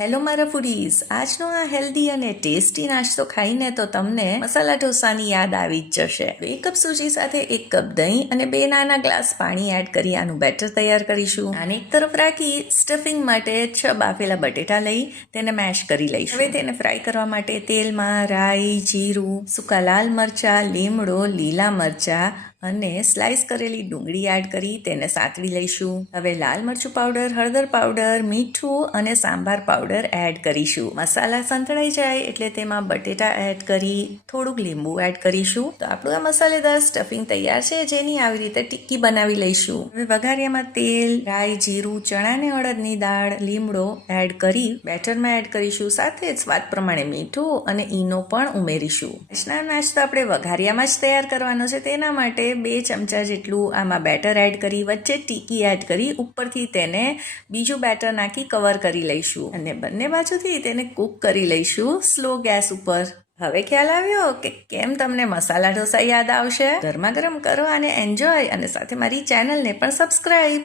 Hello મારા foodies આજનો આ હેલ્ધી અને ટેસ્ટી નાસ્તો ખાઈને તો તમને મસાલા ઢોસાની યાદ આવી જ જશે. બે કપ સૂજી સાથે એક કપ દહીં અને બે નાના ગ્લાસ પાણી એડ કરી આનું બેટર તૈયાર કરીશું. આને એક તરફ રાખી સ્ટફિંગ માટે છ બાફેલા બટેટા લઈ, તેને મેશ કરી લઈશું. હવે તેને ફ્રાય કરવા માટે તેલમાં રાઈ, જીરું, સૂકા લાલ મરચા, લીમડો, લીલા મરચા અને સ્લાઇસ કરેલી ડુંગળી એડ કરી તેને સાતળી લઈશું. હવે લાલ મરચું પાવડર, હળદર પાવડર, મીઠું અને સાંભાર પાવડર એડ કરીશું. મસાલા સંતળાઈ જાય એટલે તેમાં બટેટા એડ કરી, થોડુંક લીંબુ એડ કરીશું. તો આપણું આ મસાલેદાર સ્ટફિંગ તૈયાર છે, જેની આવી રીતે ટિક્કી બનાવી લઈશું. હવે વઘારિયામાં તેલ, રાઈ, જીરું ચણા ને અડદની દાળ, લીમડો એડ કરી બેટરમાં એડ કરીશું. સાથે જ સ્વાદ પ્રમાણે મીઠું અને ઈનો પણ ઉમેરીશું. આજના નાસ્તો આપણે વઘારિયામાં જ તૈયાર કરવાનો છે, તેના માટે બે ચમચા જેટલું આમાં બેટર એડ કરી, વચ્ચે ટીકી એડ કરી, ઉપરથી તેને બીજું બેટર નાખી કવર કરી લઈશું. અને બંને બાજુથી તેને કૂક કરી લઈશું. સ્લો ગેસ ઉપર. હવે ખ્યાલ આવ્યો કે કેમ તમને મસાલા ઢોસા યાદ આવશે? ગરમા ગરમ કરો અને એન્જોય અને સાથે મારી ચેનલને પણ સબસ્ક્રાઈબ